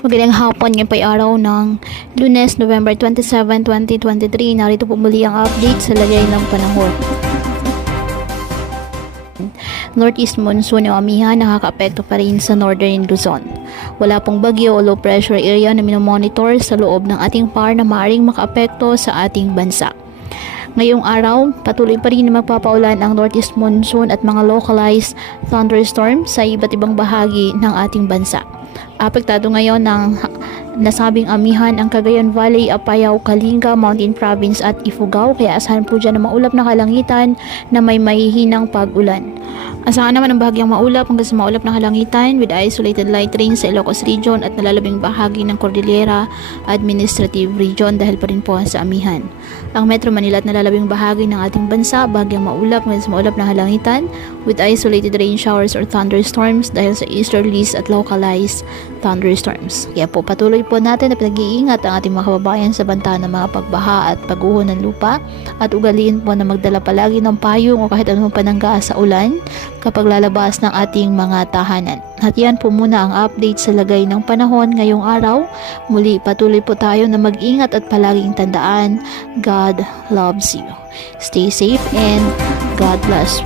Magandang hapon, ngayon po ay araw ng Lunes, November 27, 2023. Narito po muli ang update sa lagay ng panahon. Northeast monsoon o amihan nakakaapekto pa rin sa Northern Luzon. Wala pong bagyo o low pressure area na minomonitor sa loob ng ating PAR na maaaring makaapekto sa ating bansa. Ngayong araw, patuloy pa rin na magpapaulan ang northeast monsoon at mga localized thunderstorms sa iba't ibang bahagi ng ating bansa. Apektado ngayon ng nasabing amihan ang Cagayan Valley, Apayao, Kalinga, Mountain Province at Ifugao, kaya asahan po dyan na maulap na kalangitan na may mahihinang pag-ulan. Asahan naman ang bahagyang maulap hanggang sa maulap na kalangitan with isolated light rain sa Ilocos Region at nalalabing bahagi ng Cordillera Administrative Region dahil pa rin po sa amihan. Ang Metro Manila at nalalabing bahagi ng ating bansa, bahagyang maulap hanggang sa maulap na kalangitan with isolated rain showers or thunderstorms dahil sa easterlies at localized thunderstorms. Kaya po patuloy po natin na pinag-iingat ang ating mga kababayan sa banta ng mga pagbaha at pag-uho ng lupa at ugaliin po na magdala palagi ng payong o kahit anumang panangga sa ulan kapag lalabas ng ating mga tahanan. At yan po muna ang update sa lagay ng panahon ngayong araw. Muli patuloy po tayo na mag-ingat at palaging tandaan, God loves you. Stay safe and God bless.